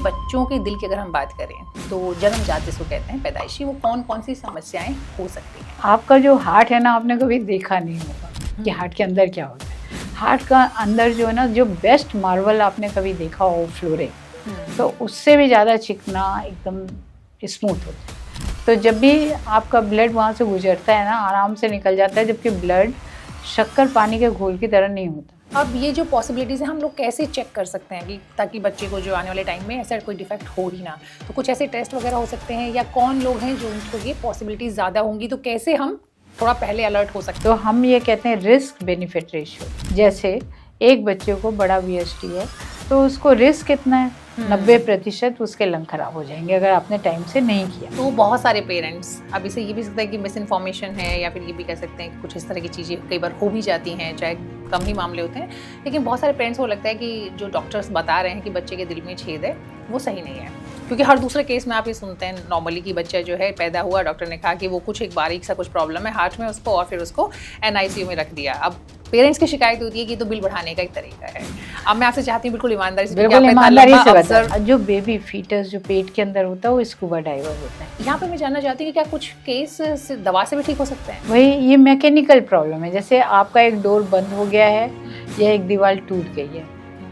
बच्चों के दिल की अगर हम बात करें तो जन्मजात जिसको कहते हैं पैदाइशी, वो कौन कौन सी समस्याएं हो सकती हैं? आपका जो हार्ट है ना, आपने कभी देखा नहीं होगा कि हार्ट के अंदर क्या होता है। हार्ट का अंदर जो है ना, जो बेस्ट मार्बल आपने कभी देखा हो फ्लोरिंग, तो उससे भी ज़्यादा चिकना एकदम स्मूथ होता है। तो जब भी आपका ब्लड वहाँ से गुजरता है ना, आराम से निकल जाता है, जबकि ब्लड शक्कर पानी के घोल की तरह नहीं होता। अब ये जो पॉसिबिलिटीज़ है हम लोग कैसे चेक कर सकते हैं कि ताकि बच्चे को जो आने वाले टाइम में ऐसा कोई डिफेक्ट हो ही ना? तो कुछ ऐसे टेस्ट वगैरह हो सकते हैं, या कौन लोग हैं जो उनको ये पॉसिबिलिटीज़ ज़्यादा होंगी, तो कैसे हम थोड़ा पहले अलर्ट हो सकते तो हम ये कहते हैं रिस्क बेनिफिट रेशियो। जैसे एक बच्चे को बड़ा VST है तो उसको रिस्क कितना है, 90% उसके लंग खराब हो जाएंगे अगर आपने टाइम से नहीं किया। तो बहुत सारे पेरेंट्स अब इसे ये भी सकते हैं कि मिस इन्फॉर्मेशन है, या फिर ये भी कह सकते हैं कि कुछ इस तरह की चीज़ें कई बार हो भी जाती हैं, चाहे कम ही मामले होते हैं, लेकिन बहुत सारे पेरेंट्स को लगता है कि जो डॉक्टर्स बता रहे हैं कि बच्चे के दिल में छेद है वो सही नहीं है। क्योंकि हर दूसरे केस में आप ये सुनते हैं नॉर्मली कि बच्चा जो है पैदा हुआ, डॉक्टर ने कहा कि वो कुछ एक बारीक सा कुछ प्रॉब्लम है हार्ट में उसको, और फिर उसको NICU में रख दिया। अब पेरेंट्स की शिकायत होती है कि तो बिल बढ़ाने का एक तरीका है। अब मैं आपसे चाहती हूँ बिल्कुल ईमानदारी से बता, जो बेबी फीटस जो पेट के अंदर होता है वो स्कूबा डाइवर होता है। यहाँ पे मैं जानना चाहती हूँ कि क्या कुछ केस दवा से भी ठीक हो सकते हैं? वही ये मैकेनिकल प्रॉब्लम है। जैसे आपका एक डोर बंद हो गया है या एक दीवार टूट गई है,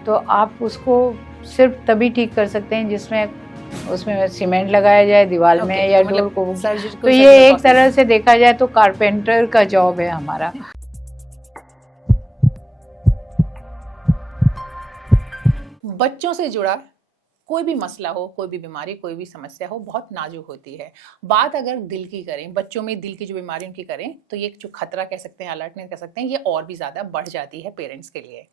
तो आप उसको सिर्फ तभी ठीक कर सकते हैं जिसमें उसमें सीमेंट लगाया जाए दीवार में या डोर को। तो ये एक तरह से देखा जाए तो कारपेंटर का जॉब है हमारा। बच्चों से जुड़ा कोई भी मसला हो, कोई भी बीमारी, कोई भी समस्या हो, बहुत नाजुक होती है। बात अगर दिल की करें, बच्चों में दिल की जो बीमारियों की करें, तो ये जो खतरा कह सकते हैं, अलर्टनेस कह सकते हैं, ये और भी ज़्यादा बढ़ जाती है पेरेंट्स के लिए।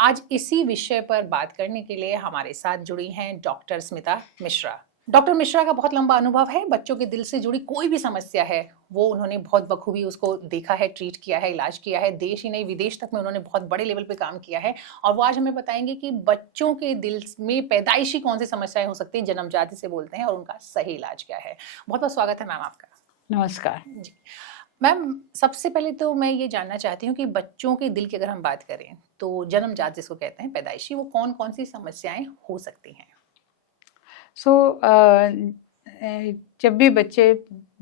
आज इसी विषय पर बात करने के लिए हमारे साथ जुड़ी हैं डॉक्टर स्मिता मिश्रा। डॉक्टर मिश्रा का बहुत लंबा अनुभव है। बच्चों के दिल से जुड़ी कोई भी समस्या है वो उन्होंने बहुत बखूबी उसको देखा है, ट्रीट किया है, इलाज किया है। देश ही नहीं विदेश तक में उन्होंने बहुत बड़े लेवल पे काम किया है, और वो आज हमें बताएंगे कि बच्चों के दिल में पैदाइशी कौन सी समस्याएं हो सकती हैं, जन्मजाति से बोलते हैं, और उनका सही इलाज क्या है। बहुत बहुत स्वागत है मैम आपका। नमस्कार जी मैम, सबसे पहले तो मैं ये जानना चाहती हूँ कि बच्चों के दिल की अगर हम बात करें तो जन्मजात जिसको कहते हैं पैदाइशी, वो कौन कौन सी समस्याएं हो सकती हैं? जब भी बच्चे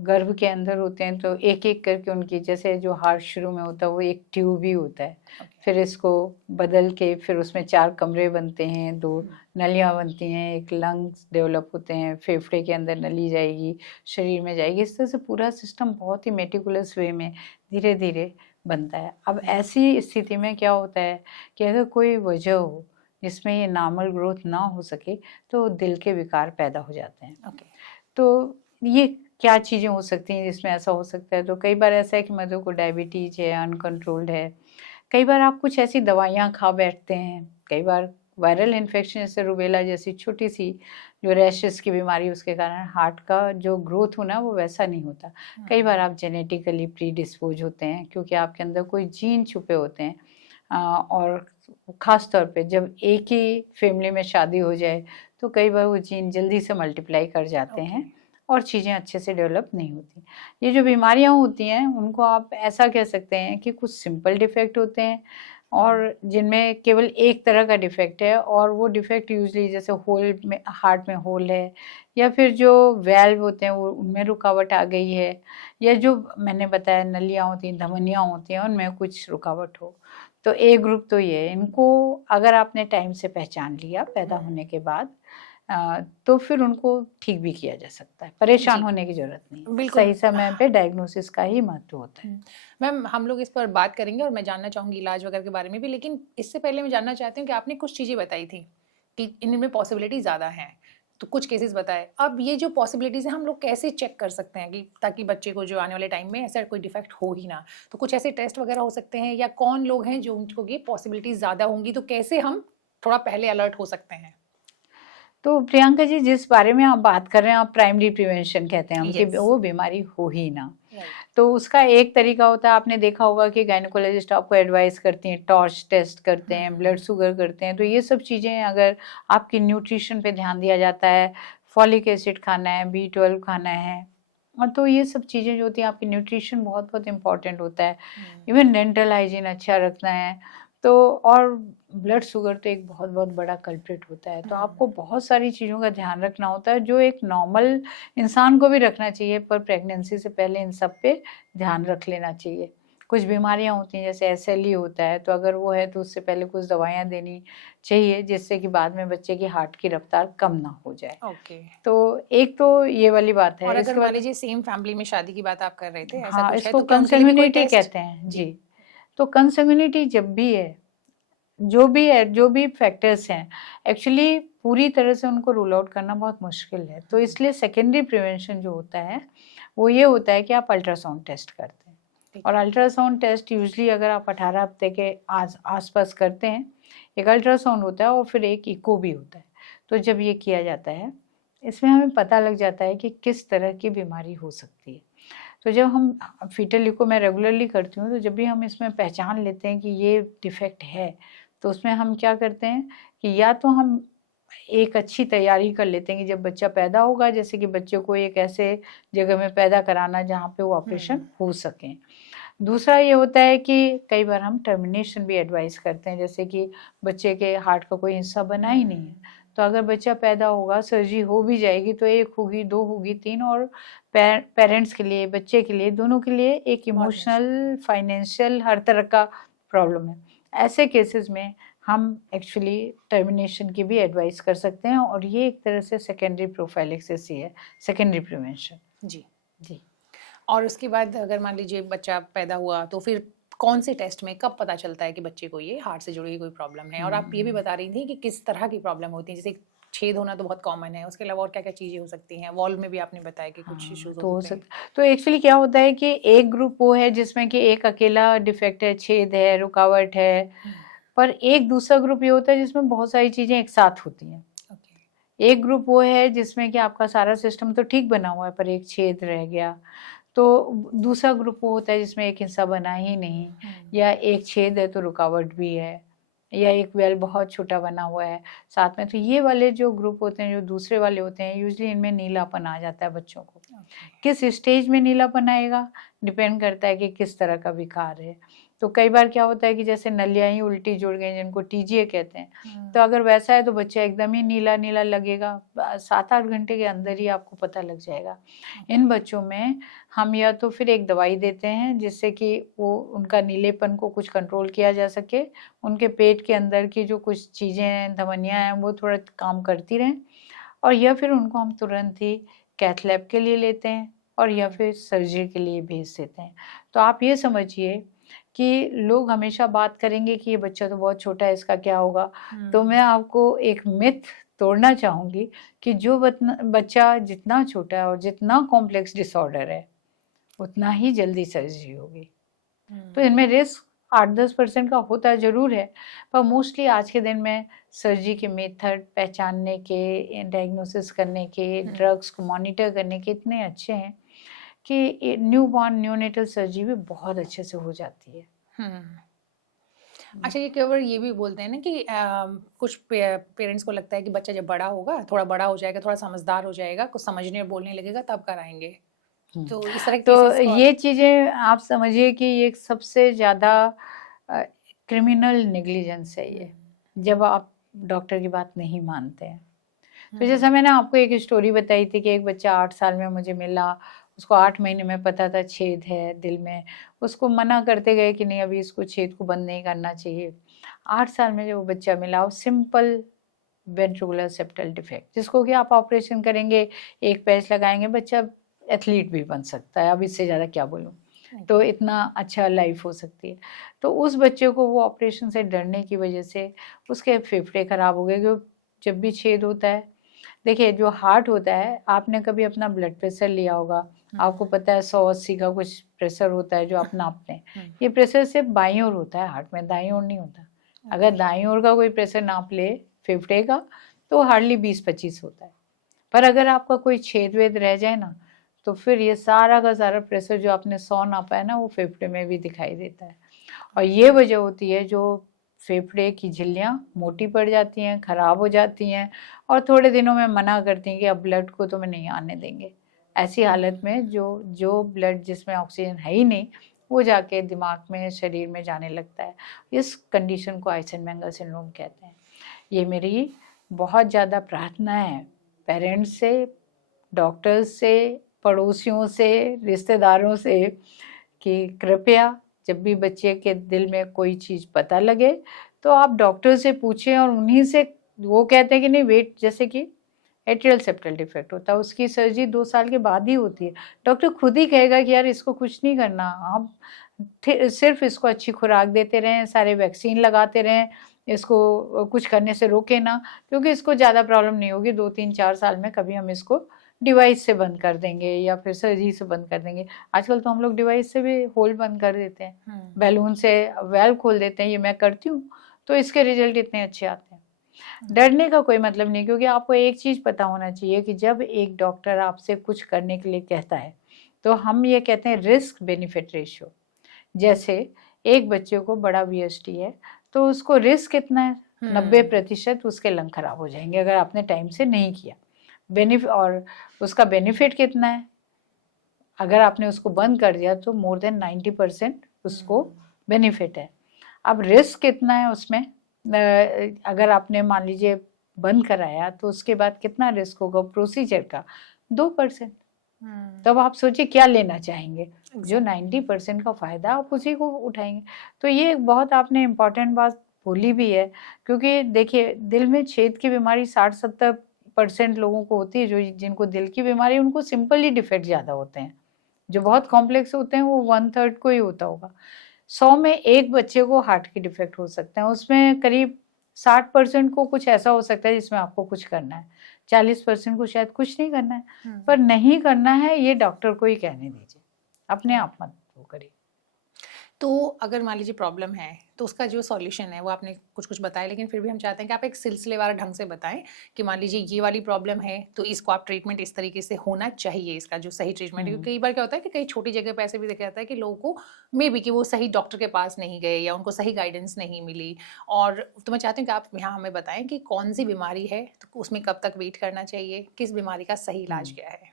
गर्भ के अंदर होते हैं तो एक एक करके उनकी, जैसे जो हार्ट शुरू में होता है वो एक ट्यूब ही होता है। फिर इसको बदल के फिर उसमें 4 कमरे बनते हैं, 2 नलियाँ बनती हैं, एक लंग्स डेवलप होते हैं, फेफड़े के अंदर नली जाएगी, शरीर में जाएगी। इस तरह से पूरा सिस्टम बहुत ही मेटिकुलस वे में धीरे धीरे बनता है। अब ऐसी स्थिति में क्या होता है कि अगर कोई वजह हो जिसमें ये नॉर्मल ग्रोथ ना हो सके तो दिल के विकार पैदा हो जाते हैं। तो ये क्या चीज़ें हो सकती हैं जिसमें ऐसा हो सकता है? तो कई बार ऐसा है कि मतलब को डायबिटीज है, अनकंट्रोल्ड है। कई बार आप कुछ ऐसी दवाइयाँ खा बैठते हैं। कई बार वायरल इन्फेक्शन जैसे रूबेला जैसी छोटी सी जो रैशेस की बीमारी, उसके कारण हार्ट का जो ग्रोथ होना वो वैसा नहीं होता। कई बार आप जेनेटिकली प्रीडिस्पोज होते हैं क्योंकि आपके अंदर कोई जीन छुपे होते हैं। और ख़ास तौर पे जब एक ही फैमिली में शादी हो जाए तो कई बार वो जीन जल्दी से मल्टीप्लाई कर जाते हैं और चीज़ें अच्छे से डेवलप नहीं होती। ये जो बीमारियां होती हैं उनको आप ऐसा कह सकते हैं कि कुछ सिंपल डिफेक्ट होते हैं और जिनमें केवल एक तरह का डिफेक्ट है, और वो डिफेक्ट यूजली जैसे होल में, हार्ट में होल है, या फिर जो वेल्व होते हैं वो उनमें रुकावट आ गई है, या जो मैंने बताया नलियाँ होती हैं, धमनियाँ होती हैं, उनमें कुछ रुकावट हो। तो ए ग्रुप तो ये है। इनको अगर आपने टाइम से पहचान लिया पैदा होने के बाद तो फिर उनको ठीक भी किया जा सकता है। परेशान होने की जरूरत नहीं, सही समय पे डायग्नोसिस का ही महत्व होता है। मैम, हम लोग इस पर बात करेंगे और मैं जानना चाहूँगी इलाज वगैरह के बारे में भी, लेकिन इससे पहले मैं जानना चाहती हूँ कि आपने कुछ चीज़ें बताई थी कि इनमें पॉसिबिलिटी ज़्यादा हैं, तो कुछ केसेस बताए। अब ये जो पॉसिबिलिटीज़ है हम लोग कैसे चेक कर सकते हैं कि ताकि बच्चे को जो आने वाले टाइम में ऐसा कोई डिफेक्ट हो ही ना? तो कुछ ऐसे टेस्ट वगैरह हो सकते हैं, या कौन लोग हैं जो उनको ये पॉसिबिलिटीज़ ज़्यादा होंगी, तो कैसे हम थोड़ा पहले अलर्ट हो सकते हैं? तो प्रियंका जी, जिस बारे में आप बात कर रहे हैं, आप प्राइमरी प्रिवेंशन कहते हैं हम कि वो बीमारी हो ही ना। तो उसका एक तरीका होता है, आपने देखा होगा कि गायनेकोलॉजिस्ट आपको एडवाइस करती हैं, टॉर्च टेस्ट करते हैं, ब्लड शुगर करते हैं। तो ये सब चीज़ें अगर आपकी न्यूट्रिशन पे ध्यान दिया जाता है, फॉलिक एसिड खाना है, B12 खाना है, और तो ये सब चीज़ें जो होती हैं, आपकी न्यूट्रिशन बहुत बहुत इम्पॉर्टेंट होता है। इवन डेंटल हाइजीन अच्छा रखना है। तो और ब्लड शुगर तो एक बहुत बहुत बड़ा कल्प्रिट होता है। तो आपको बहुत सारी चीज़ों का ध्यान रखना होता है जो एक नॉर्मल इंसान को भी रखना चाहिए, पर प्रेगनेंसी से पहले इन सब पे ध्यान रख लेना चाहिए। कुछ बीमारियां होती हैं जैसे SLE होता है, तो अगर वो है तो उससे पहले कुछ दवाइयां देनी चाहिए जिससे कि बाद में बच्चे की हार्ट की रफ्तार कम ना हो जाए। ओके। तो एक तो ये वाली बात है। और अगर इसके मान बाद लीजिए सेम फैमिली में शादी की बात आप कर रहे थे, ऐसा हाँ, कुछ है इसको तो क्या उनके लिए भी कोई कंsanguinity टेस्ट? कहते हैं जी। तो कंsanguinity जब भी है, जो भी फैक्टर्स हैं, एक्चुअली पूरी तरह से उनको रूल आउट करना बहुत मुश्किल है। तो इसलिए सेकेंडरी प्रिवेंशन जो होता है वो ये होता है कि आप अल्ट्रासाउंड टेस्ट करते हैं। और अल्ट्रासाउंड टेस्ट यूजली अगर आप 18 हफ्ते के आसपास करते हैं, एक अल्ट्रासाउंड होता है और फिर एक इको भी होता है। तो जब ये किया जाता है, इसमें हमें पता लग जाता है कि किस तरह की बीमारी हो सकती है। तो जब हम फीटल इको मैं रेगुलरली करती हूँ, तो जब भी हम इसमें पहचान लेते हैं कि ये डिफेक्ट है, तो उसमें हम क्या करते हैं कि या तो हम एक अच्छी तैयारी कर लेते हैं कि जब बच्चा पैदा होगा, जैसे कि बच्चे को एक ऐसे जगह में पैदा कराना जहाँ पे वो ऑपरेशन हो सके। दूसरा ये होता है कि कई बार हम टर्मिनेशन भी एडवाइस करते हैं, जैसे कि बच्चे के हार्ट का कोई हिस्सा बना ही नहीं है, तो अगर बच्चा पैदा होगा, सर्जरी हो भी जाएगी तो 1 होगी, 2 होगी, 3, और पेरेंट्स के लिए, बच्चे के लिए, दोनों के लिए एक इमोशनल, फाइनेंशियल, हर तरह का प्रॉब्लम है। ऐसे केसेस में हम एक्चुअली टर्मिनेशन की भी एडवाइस कर सकते हैं, और ये एक तरह से सेकेंडरी प्रोफाइलेक्सिस ही है, सेकेंडरी प्रिवेंशन। जी। जी। और उसके बाद अगर मान लीजिए बच्चा पैदा हुआ तो फिर कौन से टेस्ट में कब पता चलता है कि बच्चे को ये हार्ट से जुड़ी हुई कोई प्रॉब्लम है? और आप ये भी बता रही थी कि किस तरह की प्रॉब्लम होती है, जैसे छेद होना तो बहुत कॉमन है, उसके अलावा और क्या क्या चीज़ें हो सकती हैं? वॉल्व में भी आपने बताया कि कुछ इश्यूज तो हो सकते हैं। तो एक्चुअली क्या होता है कि एक ग्रुप वो है जिसमें कि एक अकेला डिफेक्ट है, छेद है, रुकावट है, पर एक दूसरा ग्रुप ये होता है जिसमें बहुत सारी चीज़ें एक साथ होती हैं। ओके। एक ग्रुप वो है जिसमें कि आपका सारा सिस्टम तो ठीक बना हुआ है पर एक छेद रह गया। तो दूसरा ग्रुप वो होता है जिसमें एक हिस्सा बना ही नहीं, या एक छेद है तो रुकावट भी है, या एक वेल बहुत छोटा बना हुआ है साथ में। तो ये वाले जो ग्रुप होते हैं, जो दूसरे वाले होते हैं, यूजली इनमें नीलापन आ जाता है बच्चों को। किस स्टेज में नीलापन आएगा डिपेंड करता है कि किस तरह का विकार है। तो कई बार क्या होता है कि जैसे नलियाँ ही उल्टी जुड़ गई, जिनको TGA कहते हैं, तो अगर वैसा है तो बच्चा एकदम ही नीला नीला लगेगा, 7-8 घंटे के अंदर ही आपको पता लग जाएगा। इन बच्चों में हम या तो फिर एक दवाई देते हैं जिससे कि वो उनका नीलेपन को कुछ कंट्रोल किया जा सके, उनके पेट के अंदर की जो कुछ चीज़ें हैं, धमनियाँ हैं, वो थोड़ा काम करती रहें, और या फिर उनको हम तुरंत ही कैथ लैब के लिए लेते हैं, और या फिर सर्जरी के लिए भेज देते हैं। तो आप ये समझिए कि लोग हमेशा बात करेंगे कि ये बच्चा तो बहुत छोटा है, इसका क्या होगा। तो मैं आपको एक मिथ तोड़ना चाहूँगी कि जो बच्चा जितना छोटा है और जितना कॉम्प्लेक्स डिसऑर्डर है, उतना ही जल्दी सर्जरी होगी। तो इनमें रिस्क 8-10% का होता ज़रूर है, पर मोस्टली आज के दिन में सर्जरी के मेथड पहचानने के, डायग्नोसिस करने के, ड्रग्स को मॉनिटर करने के इतने अच्छे हैं कि न्यूबॉर्न न्यूनेटल सर्जरी भी बहुत अच्छे से हो जाती है। अच्छा, ये केवल ये भी बोलते हैं ना कि कुछ पेरेंट्स को लगता है कि बच्चा जब बड़ा होगा, थोड़ा बड़ा हो जाएगा, थोड़ा समझदार हो जाएगा, कुछ समझने और बोलने लगेगा तब कराएंगे। तो इस तरह के तो केसेस को ये चीज़ें आप समझिए कि ये सबसे ज़्यादा क्रिमिनल नेग्लिजेंस है ये, जब आप डॉक्टर की बात नहीं मानते हैं। तो जैसा मैंने आपको एक स्टोरी बताई थी कि एक बच्चा 8 साल में मुझे मिला, उसको 8 महीने में पता था छेद है दिल में, उसको मना करते गए कि नहीं अभी इसको छेद को बंद नहीं करना चाहिए। 8 साल में जब वो बच्चा मिला, वो सिंपल वेंट्रिकुलर सेप्टल डिफेक्ट, जिसको कि आप ऑपरेशन करेंगे, एक पैच लगाएंगे, बच्चा एथलीट भी बन सकता है, अब इससे ज़्यादा क्या बोलूँ। तो इतना अच्छा लाइफ हो सकती है। तो उस बच्चे को वो ऑपरेशन से डरने की वजह से उसके फेफड़े खराब हो गए, क्योंकि जब भी छेद होता है, देखिए जो हार्ट होता है, आपने कभी अपना ब्लड प्रेशर लिया होगा, आपको पता है 100-80 का कुछ प्रेशर होता है जो आप नापते हैं। ये प्रेशर सिर्फ बाईं ओर होता है हार्ट में, दाईं ओर नहीं होता। अगर दाईं ओर का कोई प्रेशर नाप ले फेफड़े का तो हार्डली 20-25 होता है, पर अगर आपका कोई छेद वेद रह जाए ना, तो फिर ये सारा का सारा प्रेशर जो आपने 100 नापा है ना, वो फेफड़े में भी दिखाई देता है। और ये वजह होती है जो फेफड़े की झिल्लियाँ मोटी पड़ जाती हैं, ख़राब हो जाती हैं, और थोड़े दिनों में मना करती हैं कि अब ब्लड को तो मैं नहीं आने देंगे। ऐसी हालत में जो ब्लड जिसमें ऑक्सीजन है ही नहीं, वो जाके दिमाग में, शरीर में जाने लगता है। इस कंडीशन को आइसेनमेंगर सिंड्रोम कहते हैं। ये मेरी बहुत ज़्यादा प्रार्थना है पेरेंट्स से, डॉक्टर्स से, पड़ोसियों से, रिश्तेदारों से कि कृपया जब भी बच्चे के दिल में कोई चीज़ पता लगे तो आप डॉक्टर से पूछें, और उन्हीं से, वो कहते हैं कि नहीं वेट, जैसे कि एट्रियल सेप्टल डिफेक्ट होता है उसकी सर्जरी 2 साल के बाद ही होती है। डॉक्टर खुद ही कहेगा कि यार इसको कुछ नहीं करना, आप सिर्फ इसको अच्छी खुराक देते रहें, सारे वैक्सीन लगाते रहें, इसको कुछ करने से रोके ना, क्योंकि इसको ज़्यादा प्रॉब्लम नहीं होगी, 2-3-4 साल में कभी हम इसको डिवाइस से बंद कर देंगे या फिर सर्जरी से बंद कर देंगे। आजकल तो हम लोग डिवाइस से भी होल बंद कर देते हैं, बैलून से वेल्व खोल देते हैं, ये मैं करती हूँ, तो इसके रिजल्ट इतने अच्छे आते हैं। डरने का कोई मतलब नहीं, क्योंकि आपको एक चीज़ पता होना चाहिए कि जब एक डॉक्टर आपसे कुछ करने के लिए कहता है तो हम ये कहते हैं रिस्क बेनिफिट रेशियो। जैसे एक बच्चे को बड़ा VSD है तो उसको रिस्क कितना है, 90% उसके लंग खराब हो जाएंगे अगर आपने टाइम से नहीं किया। बेनिफिट, और उसका बेनिफिट कितना है, अगर आपने उसको बंद कर दिया तो मोर देन 90% उसको बेनिफिट है। अब रिस्क कितना है उसमें, अगर आपने मान लीजिए बंद कराया तो उसके बाद कितना रिस्क होगा प्रोसीजर का, 2%। तब आप सोचिए क्या लेना चाहेंगे, जो 90% का फायदा आप उसी को उठाएंगे। तो ये एक बहुत आपने इम्पोर्टेंट बात बोली भी है, क्योंकि देखिए दिल में छेद की बीमारी 60-70% लोगों को होती है। जो जिनको दिल की बीमारी उनको सिंपली डिफेक्ट ज़्यादा होते हैं, जो बहुत कॉम्प्लेक्स होते हैं वो 1/3 को ही होता होगा। 100 में एक बच्चे को हार्ट की डिफेक्ट हो सकते हैं, उसमें करीब 60% को कुछ ऐसा हो सकता है जिसमें आपको कुछ करना है, 40% को शायद कुछ नहीं करना है। पर नहीं करना है ये डॉक्टर को ही कहने दीजिए, अपने आप मत वो करिए। तो अगर मान लीजिए प्रॉब्लम है तो उसका जो सॉल्यूशन है वो आपने कुछ कुछ बताया, लेकिन फिर भी हम चाहते हैं कि आप एक सिलसिलेवार ढंग से बताएं कि मान लीजिए ये वाली प्रॉब्लम है तो इसको आप ट्रीटमेंट इस तरीके से होना चाहिए, इसका जो सही ट्रीटमेंट है। क्योंकि कई बार क्या होता है कि कई छोटी जगह पे ऐसे भी देखा जाता है कि लोगों को मे बी कि वो सही डॉक्टर के पास नहीं गए या उनको सही गाइडेंस नहीं मिली। और तो मैं चाहती हूँ कि आप यहाँ हमें बताएं कि कौन सी बीमारी है तो उसमें कब तक वेट करना चाहिए, किस बीमारी का सही इलाज क्या है।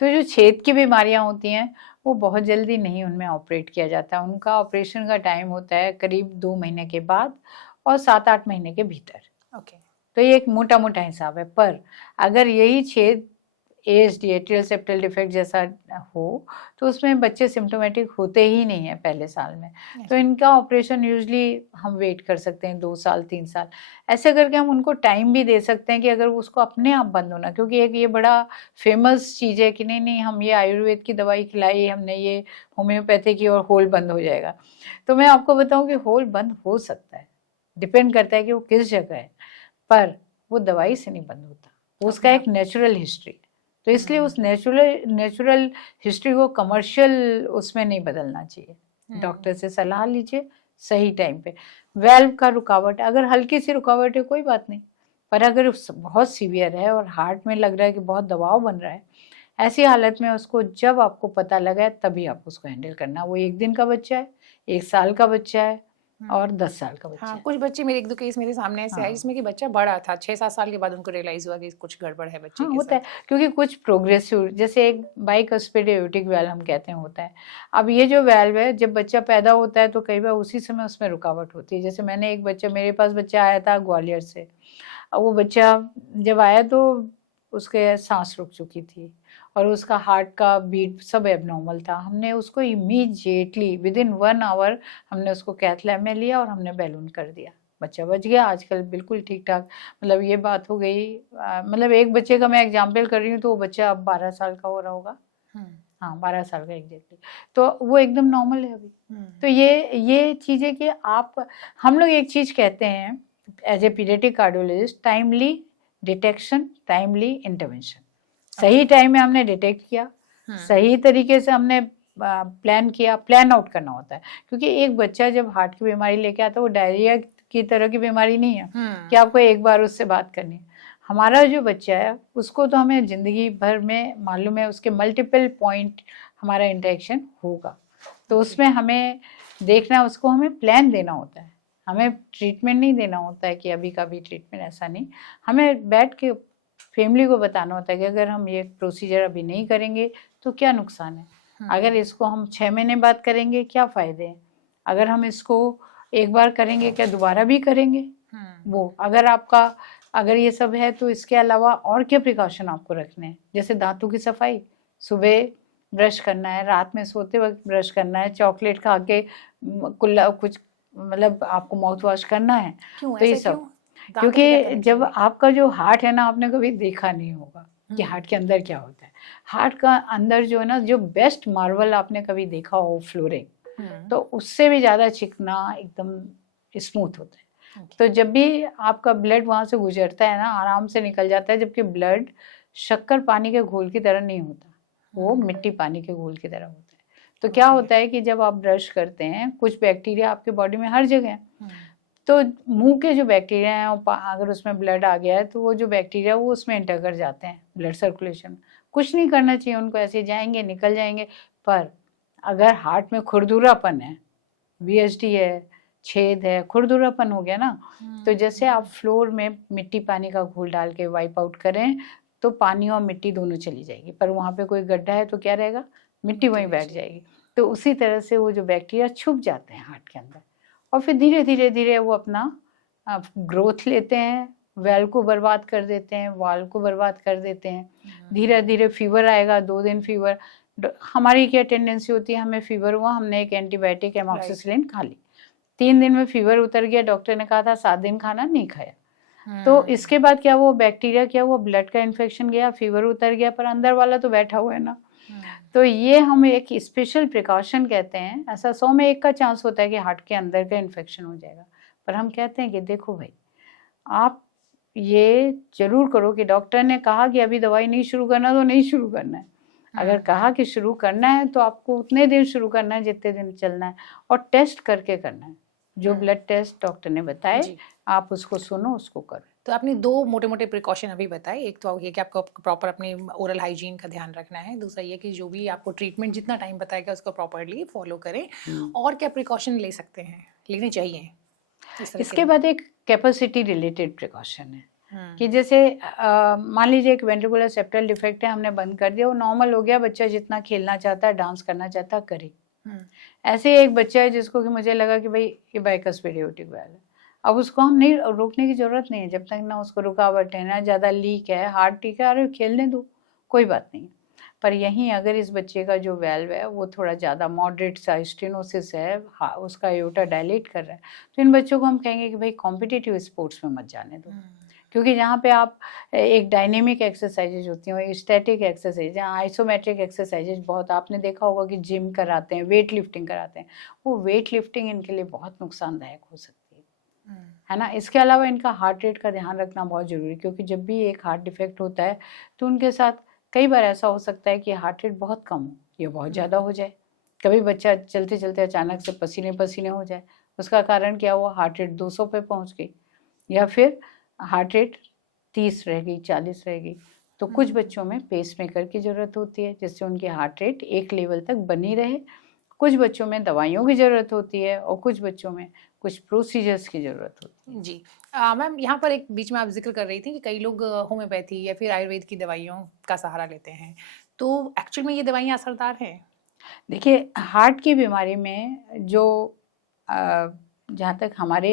तो जो छेद की बीमारियां होती हैं वो बहुत जल्दी नहीं उनमें ऑपरेट किया जाता है, उनका ऑपरेशन का टाइम होता है करीब 2 महीने के बाद और 7-8 महीने के भीतर। ओके। तो ये एक मोटा मोटा हिसाब है। पर अगर यही छेद ASD एट्रियल सेप्टल डिफेक्ट जैसा हो तो उसमें बच्चे सिम्टोमेटिक होते ही नहीं है पहले साल में। तो इनका ऑपरेशन यूजली हम वेट कर सकते हैं 2 साल 3 साल, ऐसे करके हम उनको टाइम भी दे सकते हैं कि अगर उसको अपने आप बंद होना, क्योंकि एक ये बड़ा फेमस चीज़ है कि नहीं नहीं हम ये आयुर्वेद की दवाई खिलाई, हमने ये होम्योपैथी की और होल बंद हो जाएगा। तो मैं आपको बताऊँ कि होल बंद हो सकता है, डिपेंड करता है कि वो किस जगह है, पर वो दवाई से नहीं बंद होता, उसका एक नेचुरल हिस्ट्री। तो इसलिए उस नेचुरल हिस्ट्री को कमर्शियल उसमें नहीं बदलना चाहिए। डॉक्टर से सलाह लीजिए सही टाइम पे। वेल्व का रुकावट, अगर हल्की सी रुकावट है कोई बात नहीं, पर अगर बहुत सीवियर है और हार्ट में लग रहा है कि बहुत दबाव बन रहा है, ऐसी हालत में उसको जब आपको पता लगा है तभी आप उसको हैंडल करना। वो 1 दिन का बच्चा है, 1 साल का बच्चा है और 10 साल का बच्चा हाँ, है। कुछ बच्चे मेरे 1-2 केस मेरे सामने ऐसे आए जिसमें कि बच्चा बड़ा था, 6-7 साल के बाद उनको रियलाइज हुआ कि कुछ गड़बड़ है बच्चे हाँ, के होता है, साथ। क्योंकि कुछ प्रोग्रेसिव, जैसे एक बाइकस्पिड एओर्टिक वाल्व हम कहते हैं होता है। अब ये जो वाल्व है जब बच्चा पैदा होता है तो कई बार उसी समय उसमें रुकावट होती है। जैसे मैंने एक बच्चा, मेरे पास बच्चा आया था ग्वालियर से, अब वो बच्चा जब आया तो उसके सांस रुक चुकी थी और उसका हार्ट का बीट सब एबनॉर्मल था। हमने उसको इमीडिएटली विदिन 1 आवर हमने उसको कैथ लैब में लिया और हमने बैलून कर दिया, बच्चा बच गया। आजकल बिल्कुल ठीक ठाक, मतलब ये बात हो गई, मतलब एक बच्चे का मैं एग्जाम्पल कर रही हूँ तो वो बच्चा अब 12 साल का हो रहा होगा, हाँ 12 साल का एग्जैक्टली, तो वो एकदम नॉर्मल है अभी। तो ये चीज़ें कि आप, हम लोग एक चीज़ कहते हैं as a paediatric cardiologist, timely detection, timely intervention. सही टाइम में हमने डिटेक्ट किया, सही तरीके से हमने प्लान किया, प्लान आउट करना होता है। क्योंकि एक बच्चा जब हार्ट की बीमारी लेके आता है वो डायरिया की तरह की बीमारी नहीं है कि आपको एक बार उससे बात करनी है। हमारा जो बच्चा है उसको तो हमें ज़िंदगी भर में मालूम है, उसके मल्टीपल पॉइंट हमारा इंटरेक्शन होगा, तो उसमें हमें देखना, उसको हमें प्लान देना होता है। हमें ट्रीटमेंट नहीं देना होता है कि अभी का भी ट्रीटमेंट, ऐसा नहीं। हमें बैठ के फैमिली को बताना होता है कि अगर हम ये प्रोसीजर अभी नहीं करेंगे तो क्या नुकसान है, अगर इसको हम 6 महीने बाद करेंगे क्या फायदे हैं, अगर हम इसको एक बार करेंगे क्या दोबारा भी करेंगे वो, अगर ये सब है तो इसके अलावा और क्या प्रिकॉशन आपको रखने हैं, जैसे दांतों की सफाई, सुबह ब्रश करना है, रात में सोते वक्त ब्रश करना है, चॉकलेट खा के कुल्ला कुछ मतलब आपको माउथ वॉश करना है। क्यों तो ये ऐसे सब क्यों? क्योंकि जब आपका जो हार्ट है ना, आपने कभी देखा नहीं होगा कि हार्ट के अंदर क्या होता है। हार्ट का अंदर जो है ना, जो बेस्ट मार्बल आपने कभी देखा हो फ्लोरिंग, तो उससे भी ज़्यादा चिकना एकदम स्मूथ होता है। तो जब भी आपका ब्लड वहाँ से गुजरता है ना, आराम से निकल जाता है, जबकि ब्लड शक्कर पानी के घोल की तरह नहीं होता, वो मिट्टी पानी के घोल की तरह होता है। तो क्या होता है कि जब आप ब्रश करते हैं, कुछ बैक्टीरिया आपके बॉडी में हर जगह है, तो मुंह के जो बैक्टीरिया हैं, अगर उसमें ब्लड आ गया है तो वो जो बैक्टीरिया वो उसमें एंटर कर जाते हैं ब्लड सर्कुलेशन। कुछ नहीं करना चाहिए उनको, ऐसे जाएंगे निकल जाएंगे। पर अगर हार्ट में खुरदुरापन है, VSD है, छेद है, खुरदुरापन हो गया ना, तो जैसे आप फ्लोर में मिट्टी पानी का घोल डाल के वाइप आउट करें तो पानी और मिट्टी दोनों चली जाएगी, पर वहाँ पे कोई गड्ढा है तो क्या रहेगा, मिट्टी वहीं बैठ जाएगी। तो उसी तरह से वो जो बैक्टीरिया छुप जाते हैं हार्ट के अंदर, और फिर धीरे धीरे धीरे वो अपना ग्रोथ लेते हैं, वेल को बर्बाद कर देते हैं, वाल को बर्बाद कर देते हैं। धीरे धीरे फीवर आएगा, 2 दिन फीवर। हमारी क्या टेंडेंसी होती है, हमें फीवर हुआ, हमने एक एंटीबायोटिक एमॉक्सिसिलिन खा ली, 3 दिन में फीवर उतर गया, डॉक्टर ने कहा था 7 दिन खाना, नहीं खाया। तो इसके बाद क्या हुआ, बैक्टीरिया क्या हुआ, ब्लड का इन्फेक्शन गया, फीवर उतर गया, पर अंदर वाला तो बैठा हुआ है ना। तो ये हम एक स्पेशल प्रिकॉशन कहते हैं। ऐसा 100 में 1 का चांस होता है कि हार्ट के अंदर का इन्फेक्शन हो जाएगा, पर हम कहते हैं कि देखो भाई, आप ये जरूर करो कि डॉक्टर ने कहा कि अभी दवाई नहीं शुरू करना तो नहीं शुरू करना है, अगर कहा कि शुरू करना है तो आपको उतने दिन शुरू करना है जितने दिन चलना है, और टेस्ट करके करना है। जो ब्लड टेस्ट डॉक्टर ने बताए आप उसको सुनो, उसको करो। तो आपने 2 मोटे मोटे प्रिकॉशन अभी बताए, एक तो ये कि आपको प्रॉपर अपने ओरल हाइजीन का ध्यान रखना है, दूसरा ये कि जो भी आपको ट्रीटमेंट जितना टाइम बताएगा उसको प्रॉपरली फॉलो करें। और क्या प्रिकॉशन ले सकते हैं, लेने चाहिए? इसके बाद एक कैपेसिटी रिलेटेड प्रिकॉशन है कि जैसे मान लीजिए एक वेंट्रिकुलर सेप्टल डिफेक्ट है, हमने बंद कर दिया, वो नॉर्मल हो गया, बच्चा जितना खेलना चाहता है, डांस करना चाहता है, करे। ऐसे एक बच्चा है जिसको कि मुझे लगा कि भाई ये बाइकस्पिड एओर्टिक वाल्व है, अब उसको हम नहीं रोकने की जरूरत नहीं है, जब तक ना उसको रुकावट है, ना ज़्यादा लीक है, हार्ट ठीक है, अरे खेलने दो, कोई बात नहीं। पर यहीं अगर इस बच्चे का जो वेल्व है वो थोड़ा ज़्यादा मॉडरेट सा स्टेनोसिस है, उसका एओर्टा डायलेट कर रहा है, तो इन बच्चों को हम कहेंगे कि भाई कॉम्पिटिटिव स्पोर्ट्स में मत जाने दो, क्योंकि जहाँ पे आप एक डायनेमिक एक्सरसाइजेज होती हैं, स्टैटिक एक्सरसाइज, जहाँ आइसोमेट्रिक एक्सरसाइजेज बहुत आपने देखा होगा कि जिम कराते हैं, वेट लिफ्टिंग कराते हैं, वो वेट लिफ्टिंग इनके लिए बहुत नुकसानदायक हो सकती है ना। इसके अलावा इनका हार्ट रेट का ध्यान रखना बहुत ज़रूरी है, क्योंकि जब भी एक हार्ट डिफेक्ट होता है तो उनके साथ कई बार ऐसा हो सकता है कि हार्ट रेट बहुत कम हो या बहुत ज़्यादा हो जाए। कभी बच्चा चलते चलते अचानक से पसीने पसीने हो जाए, उसका कारण क्या हुआ, हार्ट रेट 200 पे पहुंच गई, या फिर हार्ट रेट 30 रह गई, 40 रह गई। तो कुछ बच्चों में पेसमेकर की ज़रूरत होती है जिससे उनकी हार्ट रेट एक लेवल तक बनी रहे, कुछ बच्चों में दवाइयों की ज़रूरत होती है, और कुछ बच्चों में कुछ प्रोसीजर्स की ज़रूरत होती है। जी मैम, यहाँ पर एक बीच में आप जिक्र कर रही थी कि कई लोग होम्योपैथी या फिर आयुर्वेद की दवाइयों का सहारा लेते हैं, तो एक्चुअल में ये दवाइयाँ असरदार हैं? देखिए, हार्ट की बीमारी में जो जहाँ तक हमारे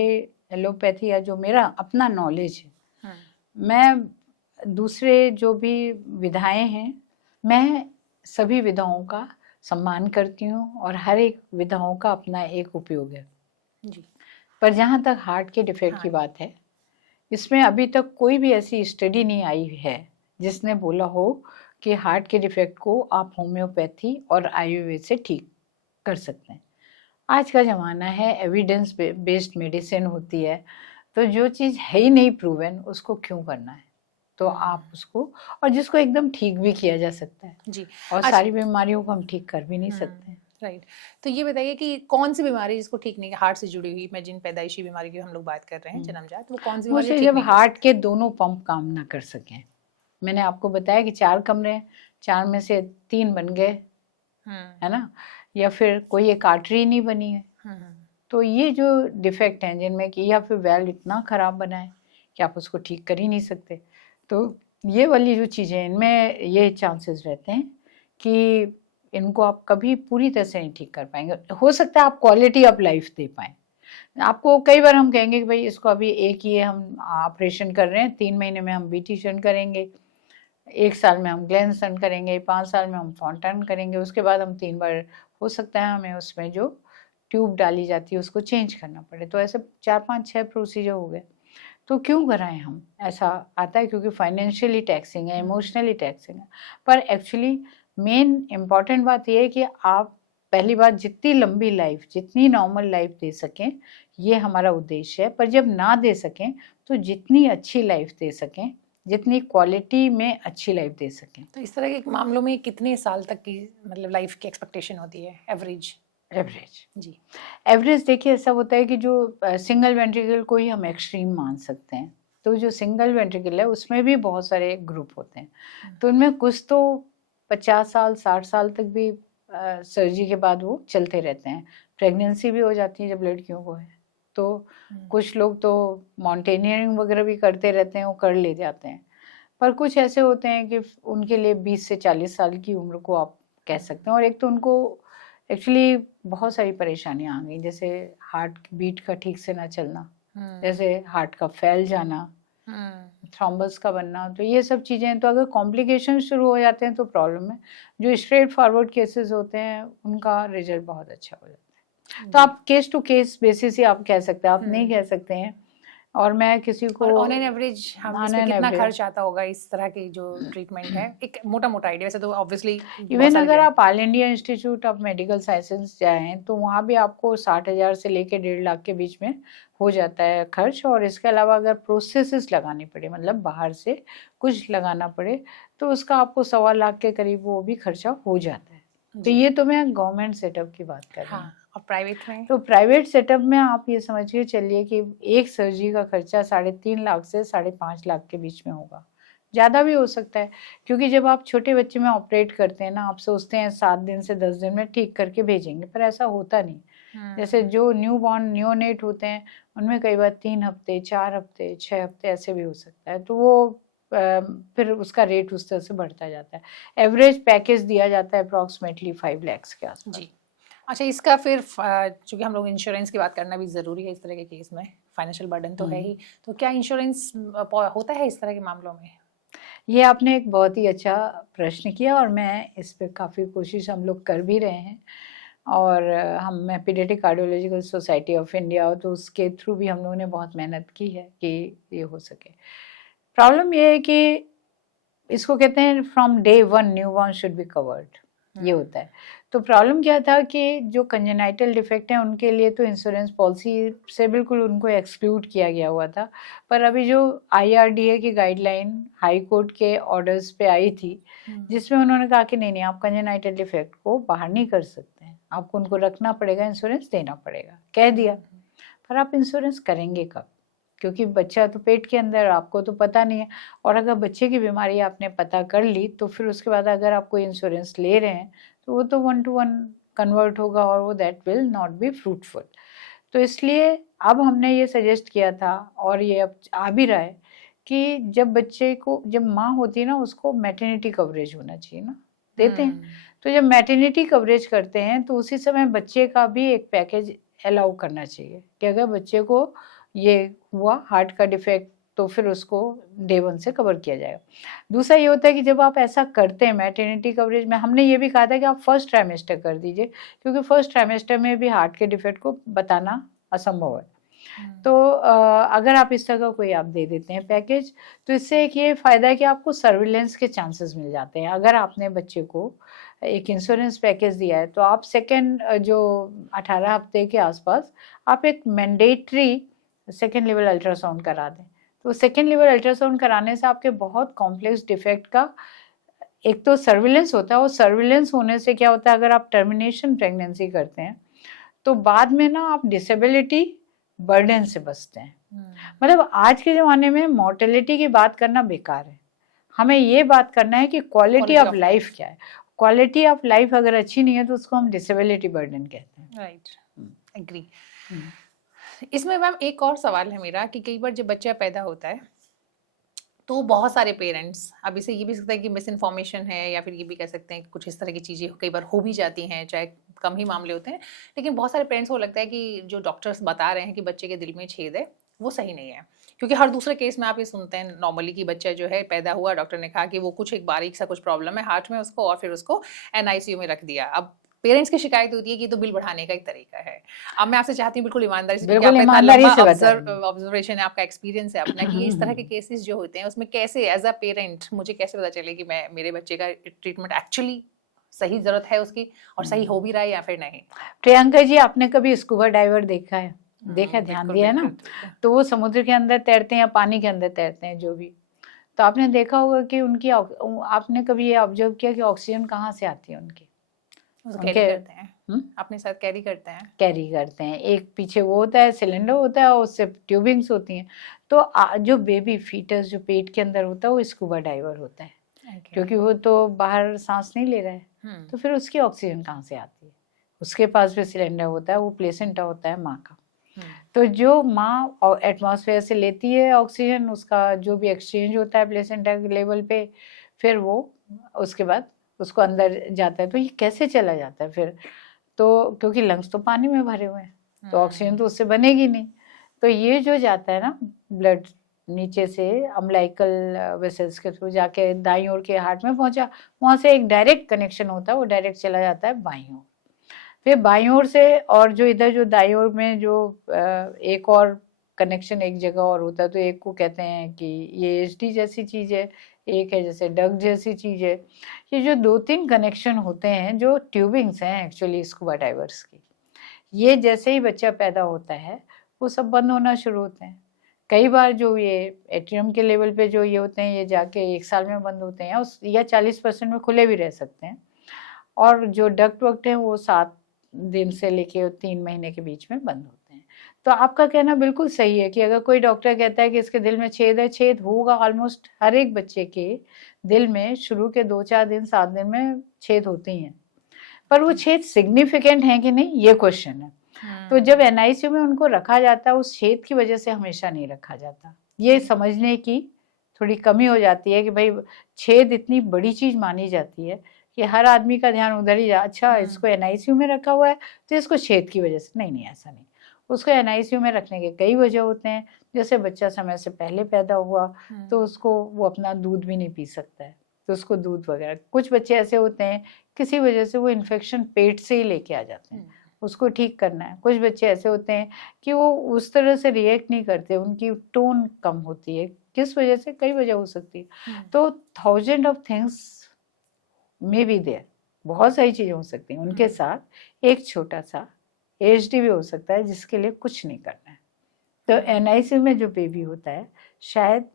एलोपैथी या जो मेरा अपना नॉलेज है, मैं दूसरे जो भी विधाएं हैं, मैं सभी विधाओं का सम्मान करती हूँ, और हर एक विधाओं का अपना एक उपयोग है जी। पर जहाँ तक हार्ट के डिफेक्ट की बात है, इसमें अभी तक कोई भी ऐसी स्टडी नहीं आई है जिसने बोला हो कि हार्ट के डिफेक्ट को आप होम्योपैथी और आयुर्वेद से ठीक कर सकते हैं। आज का ज़माना है, एविडेंस बेस्ड मेडिसिन होती है, तो जो चीज़ है ही नहीं प्रूवन उसको क्यों करना है, तो आप उसको, और जिसको एकदम ठीक भी किया जा सकता है जी, और सारी बीमारियों को हम ठीक कर भी नहीं सकते हैं। राइट। तो ये बताइए कि कौन सी बीमारी जिसको ठीक नहीं, हार्ट से जुड़ी हुई, मैं जिन पैदाइशी बीमारी की हम लोग बात कर रहे हैं, जन्मजात, वो कौन सी बीमारी ठीक जब नहीं हार्ट के दोनों पंप काम ना कर सकें, मैंने आपको बताया कि 4 कमरे हैं, 4 में से 3 बन गए, है ना, या फिर कोई एक आर्टरी नहीं बनी है, तो ये जो डिफेक्ट हैं जिनमें कि, या फिर वेल्व इतना ख़राब बना है कि आप उसको ठीक कर ही नहीं सकते, तो ये वाली जो चीज़ें, इनमें ये चांसेस रहते हैं कि इनको आप कभी पूरी तरह से नहीं ठीक कर पाएंगे। हो सकता है आप क्वालिटी ऑफ लाइफ दे पाएं। आपको कई बार हम कहेंगे कि भाई इसको अभी एक ये हम ऑपरेशन कर रहे हैं, 3 महीने में हम बीटी शन करेंगे, 1 साल में हम ग्लैंड करेंगे, 5 साल में हम फॉन्टन करेंगे, उसके बाद हम 3 बार हो सकता है हमें उसमें जो ट्यूब डाली जाती है उसको चेंज करना पड़े। तो ऐसे 4, 5, 6 प्रोसीजर हो गए। तो क्यों कराएं हम? ऐसा आता है क्योंकि फाइनेंशियली टैक्सिंग है, इमोशनली टैक्सिंग है। पर एक्चुअली मेन इम्पॉर्टेंट बात यह है कि आप पहली बात जितनी लंबी लाइफ, जितनी नॉर्मल लाइफ दे सकें, ये हमारा उद्देश्य है। पर जब ना दे सकें तो जितनी अच्छी लाइफ दे सकें, जितनी क्वालिटी में अच्छी लाइफ दे सकें। तो इस तरह के मामलों में कितने साल तक की मतलब लाइफ की एक्सपेक्टेशन होती है एवरेज? जी एवरेज देखिए ऐसा होता है कि जो सिंगल वेंट्रिकल को ही हम एक्सट्रीम मान सकते हैं। तो जो सिंगल वेंट्रिकल है उसमें भी बहुत सारे ग्रुप होते हैं। तो उनमें कुछ तो 50 साल 60 साल तक भी सर्जरी के बाद वो चलते रहते हैं। प्रेगनेंसी भी हो जाती है जब लड़कियों को है। तो कुछ लोग तो माउंटेनियरिंग वगैरह भी करते रहते हैं, वो कर ले जाते हैं। पर कुछ ऐसे होते हैं कि उनके लिए 20 से 40 साल की उम्र को आप कह सकते हैं। और एक तो उनको एक्चुअली बहुत सारी परेशानियां आ गई, जैसे हार्ट बीट का ठीक से ना चलना, जैसे हार्ट का फैल जाना, थ्रोम्बस का बनना। तो ये सब चीज़ें, तो अगर कॉम्प्लिकेशन शुरू हो जाते हैं तो प्रॉब्लम है। जो स्ट्रेट फॉरवर्ड केसेस होते हैं उनका रिजल्ट बहुत अच्छा हो जाता है। तो आप केस टू केस बेसिस ही आप कह सकते हैं, आप नहीं कह सकते हैं। और मैं किसी को ऑन एन एवरेज हम इसमें कितना खर्च आता होगा इस तरह की जो ट्रीटमेंट है, एक मोटा मोटा आइडिया? वैसे तो ऑब्वियसली इवन अगर आप all India institute of medical sciences जाएं तो वहाँ भी आपको 60,000 से लेके 1.5 लाख के बीच में हो जाता है खर्च। और इसके अलावा अगर प्रोसेसेस लगानी पड़े, मतलब बाहर से कुछ लगाना पड़े, तो उसका आपको 1.25 लाख के करीब वो भी खर्चा हो जाता है। तो ये तो मैं गवर्नमेंट सेटअप की बात कर रही हूँ। और प्राइवेट में? तो प्राइवेट सेटअप में आप ये समझ के चलिए कि एक सर्जरी का खर्चा 3.5 लाख से 5.5 लाख के बीच में होगा। ज़्यादा भी हो सकता है, क्योंकि जब आप छोटे बच्चे में ऑपरेट करते हैं ना, आप सोचते हैं 7 दिन से 10 दिन में ठीक करके भेजेंगे, पर ऐसा होता नहीं। जैसे जो न्यू बॉर्न नियोनेट होते हैं उनमें कई बार 3 हफ्ते 4 हफ्ते 6 हफ्ते ऐसे भी हो सकता है। तो वो फिर उसका रेट उस तरह से बढ़ता जाता है। एवरेज पैकेज दिया जाता है अप्रॉक्सीमेटली 5 लाख के आसपास। जी अच्छा, इसका फिर चूंकि हम लोग इंश्योरेंस की बात करना भी ज़रूरी है इस तरह के केस में, फाइनेंशियल बर्डन तो है ही, तो क्या इंश्योरेंस होता है इस तरह के मामलों में? ये आपने एक बहुत ही अच्छा प्रश्न किया और मैं इस पे काफ़ी कोशिश हम लोग कर भी रहे हैं। और मैं paediatric cardiological society of India, तो उसके थ्रू भी हम लोगों ने बहुत मेहनत की है कि ये हो सके। प्रॉब्लम ये है कि इसको कहते हैं from day 1 newborn should be covered, ये होता है। तो प्रॉब्लम क्या था कि जो कंजेनाइटल डिफेक्ट हैं उनके लिए तो इंश्योरेंस पॉलिसी से बिल्कुल उनको एक्सक्लूड किया गया हुआ था। पर अभी जो IRDA की गाइडलाइन हाई कोर्ट के ऑर्डर्स पे आई थी, जिसमें उन्होंने कहा कि नहीं आप कंजेनाइटल डिफेक्ट को बाहर नहीं कर सकते हैं, आपको उनको रखना पड़ेगा, इंश्योरेंस देना पड़ेगा, कह दिया। पर आप इंश्योरेंस करेंगे कब? क्योंकि बच्चा तो पेट के अंदर, आपको तो पता नहीं है। और अगर बच्चे की बीमारी आपने पता कर ली तो फिर उसके बाद अगर आप कोई इंश्योरेंस ले रहे हैं तो वो तो 1 to 1 कन्वर्ट होगा और वो that will not be fruitful. तो इसलिए अब हमने ये सजेस्ट किया था और ये अब आ भी रहा है कि जब बच्चे को, जब माँ होती है ना, उसको मैटरनिटी कवरेज होना चाहिए ना, देते हैं। तो जब मैटरनिटी कवरेज करते हैं तो उसी समय बच्चे का भी एक पैकेज अलाउ करना चाहिए कि अगर बच्चे को ये हुआ हार्ट का डिफेक्ट तो फिर उसको डे 1 से कवर किया जाएगा। दूसरा ये होता है कि जब आप ऐसा करते हैं मैटरनिटी कवरेज में, हमने ये भी कहा था कि आप फर्स्ट ट्राइमेस्टर कर दीजिए, क्योंकि फर्स्ट ट्राइमेस्टर में भी हार्ट के डिफेक्ट को बताना असंभव है। तो अगर आप इस तरह का कोई आप दे देते हैं पैकेज, तो इससे एक ये फ़ायदा है कि आपको सर्विलेंस के चांसेस मिल जाते हैं। अगर आपने बच्चे को एक इंश्योरेंस पैकेज दिया है तो आप सेकेंड जो 18 हफ्ते के आसपास आप एक मैंडेटरी सेकेंड लेवल अल्ट्रासाउंड करा दें। तो सेकेंड लेवल अल्ट्रासाउंड कराने से आपके बहुत कॉम्प्लेक्स डिफेक्ट का एक तो सर्विलेंस होता है, और सर्विलेंस होने से क्या होता है, अगर आप टर्मिनेशन प्रेगनेंसी करते हैं तो बाद में ना आप डिसेबिलिटी बर्डन से बचते हैं। मतलब आज के ज़माने में मॉर्टेलिटी की बात करना बेकार है, हमें ये बात करना है कि क्वालिटी ऑफ लाइफ क्या है। क्वालिटी ऑफ लाइफ अगर अच्छी नहीं है तो उसको हम डिसेबिलिटी बर्डन कहते हैं। Right, agree. इसमें मैम एक और सवाल है मेरा कि कई बार जब बच्चा पैदा होता है तो बहुत सारे पेरेंट्स अब इसे ये भी सकता है कि मिस इन्फॉर्मेशन है, या फिर ये भी कह सकते हैं कि कुछ इस तरह की चीज़ें कई बार हो भी जाती हैं, चाहे कम ही मामले होते हैं, लेकिन बहुत सारे पेरेंट्स को लगता है कि जो डॉक्टर्स बता रहे हैं कि बच्चे के दिल में छेद है, वो सही नहीं है। क्योंकि हर दूसरे केस में आप ये सुनते हैं नॉर्मली कि बच्चा जो है पैदा हुआ, डॉक्टर ने कहा कि वो कुछ एक बारीक सा कुछ प्रॉब्लम है हार्ट में उसको, और फिर उसको एनआईसीयू में रख दिया। अब पेरेंट्स की शिकायत होती है कि ये तो बिल बढ़ाने का एक तरीका है। अब मैं आपसे चाहती हूँ बिल्कुल ईमानदारी से, क्योंकि बिल्कुल आपका इतना ईमानदारी लंबा से बताइए। ऑब्जर्वेशन है, आपका एक्सपीरियंस है अपना, कि ये इस तरह के केसेस जो होते हैं उसमें कैसे एज अ पेरेंट मुझे कैसे पता चले कि मैं मेरे बच्चे का ट्रीटमेंट एक्चुअली सही जरूरत है उसकी और सही हो भी रहा है या फिर नहीं। प्रियंका जी, आपने कभी स्कूबा डाइवर देखा है? देखा, ध्यान बिल्कुल दिया है ना? बिल्कुल। तो वो समुद्र के अंदर तैरते हैं या पानी के अंदर तैरते हैं, जो भी, तो आपने देखा होगा कि उनकी आपने कभी ये ऑब्जर्व किया कि ऑक्सीजन कहाँ से आती है उनकी? उसको उनके कैरी करते हैं, अपने साथ कैरी करते हैं। कैरी करते हैं, एक पीछे वो होता है, सिलेंडर होता है, और उससे ट्यूबिंग्स होती हैं। तो जो बेबी फीटस जो पेट के अंदर होता है वो स्कूबा डाइवर होता है, क्योंकि वो तो बाहर सांस नहीं ले रहा है, तो फिर उसकी ऑक्सीजन कहाँ से आती है? उसके पास भी सिलेंडर होता है, वो प्लेसेंटा होता है माँ का। तो जो माँ एटमॉस्फेयर से लेती है ऑक्सीजन, उसका जो भी एक्सचेंज होता है प्लेसेंटा के लेवल पे, फिर वो उसके बाद उसको अंदर जाता है। तो ये कैसे चला जाता है फिर? तो क्योंकि लंग्स तो पानी में भरे हुए हैं, तो ऑक्सीजन तो उससे बनेगी नहीं। तो ये जो जाता है ना ब्लड नीचे से अम्लाइकल वेसल्स के थ्रू जाके दाईं ओर के हार्ट में पहुंचा, वहां से एक डायरेक्ट कनेक्शन होता है, वो डायरेक्ट चला जाता है बाईं ओर। फिर बाईं ओर से, और जो इधर जो दाईं ओर में जो एक और कनेक्शन एक जगह और होता है, तो एक को कहते हैं कि ये एचडी जैसी चीज है, एक है जैसे डग जैसी चीज है। ये जो 2-3 कनेक्शन होते हैं जो ट्यूबिंग्स हैं एक्चुअली स्कूबा डाइवर्स की, ये जैसे ही बच्चा पैदा होता है वो सब बंद होना शुरू होते हैं। कई बार जो ये एट्रियम के लेवल पे जो ये होते हैं, ये जाके 1 साल में बंद होते हैं, या 40% में खुले भी रह सकते हैं। और जो डक्ट वक्ट है वो 7 दिन से लेके 3 महीने के बीच में बंद होते हैं। तो आपका कहना बिल्कुल सही है कि अगर कोई डॉक्टर कहता है कि इसके दिल में छेद है, छेद होगा। ऑलमोस्ट हर एक बच्चे के दिल में शुरू के 2-4 दिन 7 दिन में छेद होते ही हैं, पर वो छेद सिग्निफिकेंट है कि नहीं, ये क्वेश्चन है। तो जब एनआईसीयू में उनको रखा जाता है, उस छेद की वजह से हमेशा नहीं रखा जाता। ये समझने की थोड़ी कमी हो जाती है कि भाई छेद इतनी बड़ी चीज मानी जाती है कि हर आदमी का ध्यान उधर ही अच्छा इसको एनआईसीयू में रखा हुआ है तो इसको छेद की वजह से। नहीं, ऐसा नहीं। उसको एनआईसीयू में रखने के कई वजह होते हैं। जैसे बच्चा समय से पहले पैदा हुआ तो उसको वो अपना दूध भी नहीं पी सकता है, तो उसको दूध वगैरह। कुछ बच्चे ऐसे होते हैं किसी वजह से वो इन्फेक्शन पेट से ही लेके आ जाते हैं, उसको ठीक करना है। कुछ बच्चे ऐसे होते हैं कि वो उस तरह से रिएक्ट नहीं करते, उनकी टोन कम होती है, किस वजह से, कई वजह हो सकती है। तो 1000 of things may be there, बहुत सारी चीजें हो सकती हैं। उनके साथ एक छोटा सा एचडी भी हो सकता है जिसके लिए कुछ नहीं करना है। तो एनआईसीयू में जो बेबी होता है, शायद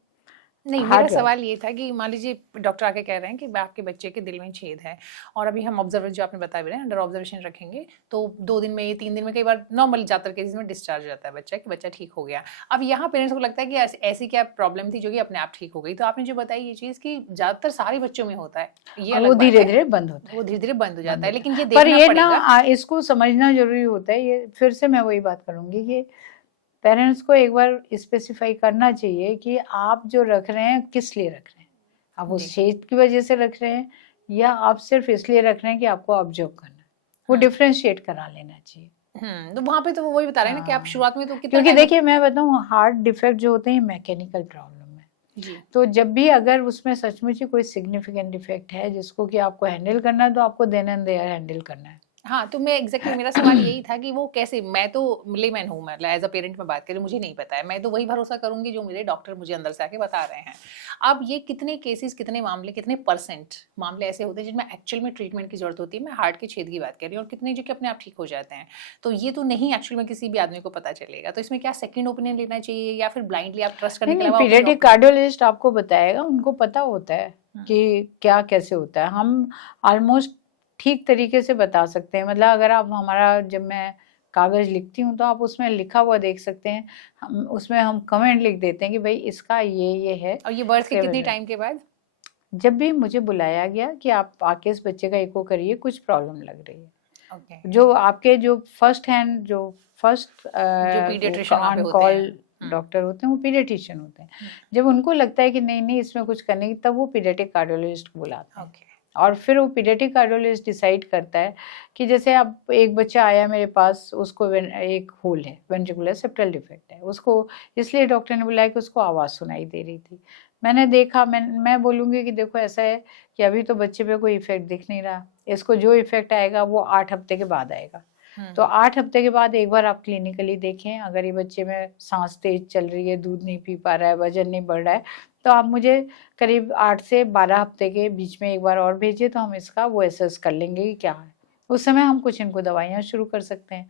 नहीं, मेरा सवाल ये था कि मान लीजिए डॉक्टर आके कह रहे हैं कि आपके बच्चे के दिल में छेद है, और अभी हम ऑब्जर्वेशन जो आपने बताया अंडर ऑब्जर्वेशन रखेंगे, तो 2 दिन में, 3 दिन में, कई बार नॉर्मल ज्यादातर केसेस में डिस्चार्ज हो जाता है बच्चा, कि बच्चा ठीक हो गया। अब यहाँ पेरेंट्स को लगता है कि ऐसी क्या प्रॉब्लम थी जो कि अपने आप ठीक हो गई। तो आपने जो बताई ये चीज कि ज्यादातर सारे बच्चों में होता है, ये वो धीरे धीरे बंद होता है, वो धीरे धीरे बंद हो जाता है, लेकिन ये पर देखना ये पड़ेगा। ना इसको समझना जरूरी होता है। ये फिर से मैं वही बात करूंगी कि पेरेंट्स को एक बार स्पेसिफाई करना चाहिए कि आप जो रख रहे हैं किस लिए रख रहे हैं। आप उस छेद की वजह से रख रहे हैं या आप सिर्फ इसलिए रख रहे हैं कि आपको ऑब्जर्व करना है, वो डिफरेंशिएट करा लेना चाहिए। तो वहां पे तो वो वही बता रहे हैं ना कि आप शुरुआत में तो कितना, क्योंकि देखिए मैं बताऊं, हार्ट डिफेक्ट जो होते हैं मैकेनिकल प्रॉब्लम है। तो जब भी अगर उसमें सचमुच ही कोई सिग्निफिकेंट डिफेक्ट है जिसको कि आपको हैंडल करना है, तो आपको देन एंड देयर हैंडल करना है। हाँ, तो मैं एग्जैक्टली मेरा सवाल यही था कि वो कैसे, मैं तो लेमैन हूँ, मतलब एज अ पेरेंट में बात करें, मुझे नहीं पता है, मैं तो वही भरोसा करूंगी जो मेरे डॉक्टर मुझे अंदर से आके बता रहे हैं। अब ये कितने केसेस, कितने मामले, कितने परसेंट मामले ऐसे होते हैं जिनमें एक्चुअल में ट्रीटमेंट की जरूरत होती है, मैं हार्ट के छेद की बात कर रही हूँ, और कितने जो कि अपने आप ठीक हो जाते हैं। तो ये तो नहीं एक्चुअल में किसी भी आदमी को पता चलेगा। तो इसमें क्या सेकंड ओपिनियन लेना चाहिए, या फिर ब्लाइंडली आप ट्रस्ट करने के अलावा? पीडियाट्रिक कार्डियोलॉजिस्ट आपको बताएगा, उनको पता होता है कि क्या कैसे होता है। हम ऑलमोस्ट ठीक तरीके से बता सकते हैं। मतलब अगर आप हमारा, जब मैं कागज लिखती हूँ तो आप उसमें लिखा हुआ देख सकते हैं, उसमें हम कमेंट लिख देते हैं कि भाई इसका ये है। और ये बर्थ के कितने टाइम के बाद? जब भी मुझे बुलाया गया कि आप आके इस बच्चे का एको करिए, कुछ प्रॉब्लम लग रही है। जो आपके जो फर्स्ट हैंड, जो फर्स्ट ऑन कॉल डॉक्टर होते हैं वो पीडियाट्रिशियन होते हैं। जब उनको लगता है कि नहीं नहीं इसमें कुछ करने की, तब वो पीडियाट्रिक कार्डियोलॉजिस्ट को बुलाते हैं। और फिर वो पीडियाट्रिक कार्डियोलॉजिस्ट डिसाइड करता है कि जैसे अब एक बच्चा आया मेरे पास, उसको एक होल है, वेंट्रिकुलर सेप्टल डिफेक्ट है उसको, इसलिए डॉक्टर ने बुलाया कि उसको आवाज़ सुनाई दे रही थी। मैंने देखा, मैं बोलूँगी कि देखो ऐसा है कि अभी तो बच्चे पे कोई इफेक्ट दिख नहीं रहा, इसको जो इफेक्ट आएगा वो 8 हफ्ते के बाद आएगा। तो 8 हफ्ते के बाद एक बार आप क्लिनिकली देखें, अगर ये बच्चे में सांस तेज चल रही है, दूध नहीं पी पा रहा है, वजन नहीं बढ़ रहा है, तो आप मुझे करीब 8 से 12 हफ्ते के बीच में एक बार और भेजिए, तो हम इसका वो एसेस कर लेंगे कि क्या है। उस समय हम कुछ इनको दवाइयाँ शुरू कर सकते हैं।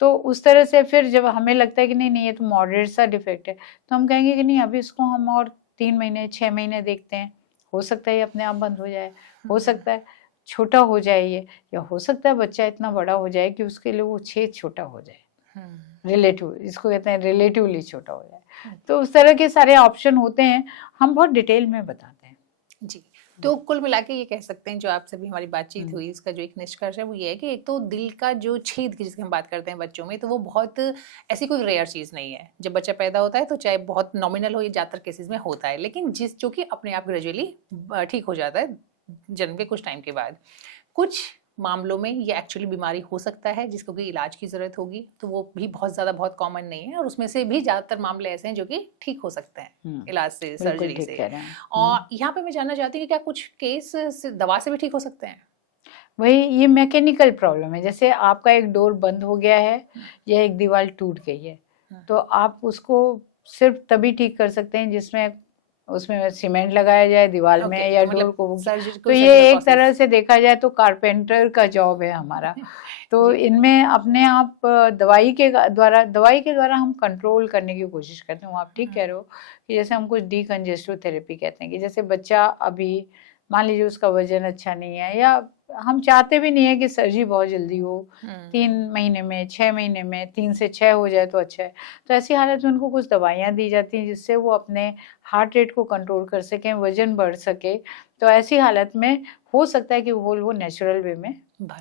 तो उस तरह से फिर जब हमें लगता है कि नहीं नहीं ये तो मॉडरेट सा डिफेक्ट है, तो हम कहेंगे कि नहीं अभी इसको हम और 3 महीने 6 महीने देखते हैं, हो सकता है ये अपने आप बंद हो जाए, हो सकता है छोटा हो जाए ये, या हो सकता है बच्चा इतना बड़ा हो जाए कि उसके लिए वो छेद छोटा हो जाए, रिलेटिव, इसको कहते हैं रिलेटिवली छोटा हो जाए। तो उस तरह के सारे ऑप्शन होते हैं, हम बहुत डिटेल में बताते हैं जी। तो कुल मिला के ये कह सकते हैं, जो आपसे भी हमारी बातचीत हुई, इसका जो एक निष्कर्ष है वो ये है कि एक तो दिल का जो छेद की जिसकी हम बात करते हैं बच्चों में, तो वो बहुत ऐसी कोई रेयर चीज़ नहीं है। जब बच्चा पैदा होता है तो चाहे बहुत नॉमिनल हो, ये ज़्यादातर केसेस में होता है, लेकिन जो कि अपने आप ग्रेजुअली ठीक हो जाता है जन्म के कुछ टाइम के बाद। कुछ मामलों में ये एक्चुअली बीमारी हो सकता है जिसको कि इलाज की ज़रूरत होगी, तो वो भी बहुत कॉमन नहीं है, और उसमें से भी ज़्यादातर मामले ऐसे हैं जो कि ठीक हो सकते हैं इलाज से, सर्जरी से। और यहाँ पे मैं जानना चाहती हूँ कि क्या कुछ केस दवा से भी ठीक हो सकते हैं? वही, ये मैकेनिकल प्रॉब्लम है, जैसे आपका एक डोर बंद हो गया है या एक दीवार टूट गई है, तो आप उसको सिर्फ तभी ठीक कर सकते हैं जिसमें उसमें सीमेंट लगाया जाए दीवार में या डोर को। तो ये एक तरह से देखा जाए तो कारपेंटर का जॉब है हमारा। तो इनमें अपने आप दवाई के द्वारा हम कंट्रोल करने की कोशिश करते हैं। आप ठीक कह रहे हो कि जैसे हम कुछ डीकंजेस्टिव थेरेपी कहते हैं कि जैसे बच्चा अभी मान लीजिए उसका वजन अच्छा नहीं है, या हम चाहते भी नहीं है कि सर्जरी बहुत जल्दी हो, 3 महीने में 6 महीने में 3 से 6 हो जाए तो अच्छा है, तो ऐसी हालत में उनको कुछ दवाइयाँ दी जाती हैं जिससे वो अपने हार्ट रेट को कंट्रोल कर सकें, वजन बढ़ सके। तो ऐसी हालत में हो सकता है कि वो नेचुरल वे में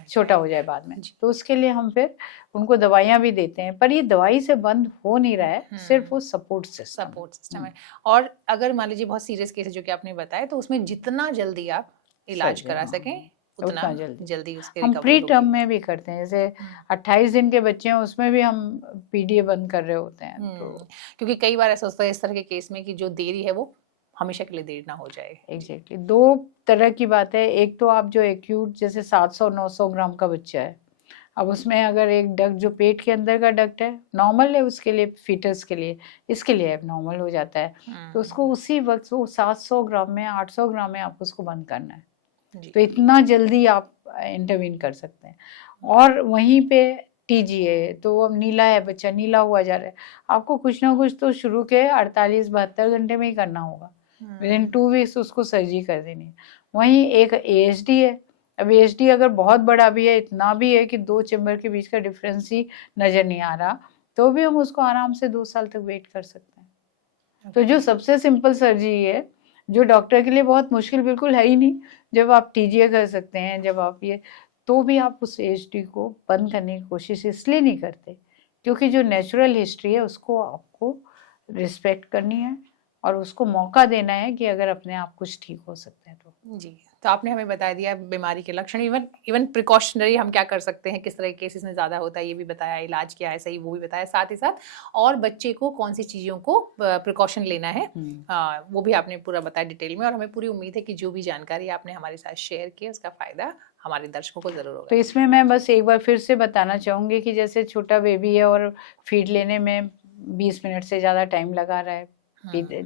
छोटा हो जाए बाद में, तो उसके लिए हम फिर उनको दवाइयाँ भी देते हैं, पर ये दवाई से बंद हो नहीं रहा है, सिर्फ वो सपोर्ट सिस्टम है। और अगर मान लीजिए बहुत सीरियस केस है जो कि आपने बताया, तो उसमें जितना जल्दी आप इलाज करा सकें उतना जल्दी उसके हम प्री टर्म में भी करते हैं, जैसे 28 दिन के बच्चे हैं उसमें भी हम पीडीए बंद कर रहे होते हैं। तो क्योंकि कई बार ऐसा होता है इस तरह के केस में कि जो देरी है वो हमेशा के लिए देर ना हो जाए। एग्जैक्टली, 2 तरह की बात है। एक तो आप जो एक्यूट जैसे 700-900 ग्राम का बच्चा है, अब उसमें अगर एक डक्ट जो पेट के अंदर का डक्ट है नॉर्मल है उसके लिए, फीटस के लिए, इसके लिए अब नॉर्मल हो जाता है, तो उसको उसी वक्त वो 700 ग्राम में 800 ग्राम में आपको उसको बंद करना है। तो इतना जल्दी आप इंटरवीन कर सकते हैं। और वहीं पे टीजीए, तो अब नीला है बच्चा, नीला हुआ जा रहा है, आपको कुछ ना कुछ तो शुरू के 48-72 घंटे में ही करना होगा, विदिन 2 वीक्स उसको सर्जरी कर देनी है। वहीं एक एएचडी है, अब एएचडी अगर बहुत बड़ा भी है, इतना भी है कि 2 चेम्बर के बीच का डिफरेंस ही नज़र नहीं आ रहा, तो भी हम उसको आराम से 2 साल तक वेट कर सकते हैं। तो जो सबसे सिंपल सर्जरी है, जो डॉक्टर के लिए बहुत मुश्किल बिल्कुल है ही नहीं, जब आप टीजीए कर सकते हैं, जब आप ये, तो भी आप उस एएचडी को बंद करने की कोशिश इसलिए नहीं करते क्योंकि जो नेचुरल हिस्ट्री है उसको आपको रिस्पेक्ट करनी है और उसको मौका देना है कि अगर अपने आप कुछ ठीक हो सकता है तो। जी, तो आपने हमें बता दिया बीमारी के लक्षण, इवन प्रिकॉशनरी हम क्या कर सकते हैं, किस तरह के केसेस में ज़्यादा होता है ये भी बताया, इलाज क्या है सही वो भी बताया, साथ ही साथ और बच्चे को कौन सी चीज़ों को प्रिकॉशन लेना है वो भी आपने पूरा बताया डिटेल में। और हमें पूरी उम्मीद है कि जो भी जानकारी आपने हमारे साथ शेयर की उसका फ़ायदा हमारे दर्शकों को ज़रूर होगा। तो इसमें मैं बस एक बार फिर से बताना चाहूँगी कि जैसे छोटा बेबी है और फीड लेने में 20 मिनट से ज़्यादा टाइम लगा रहा है,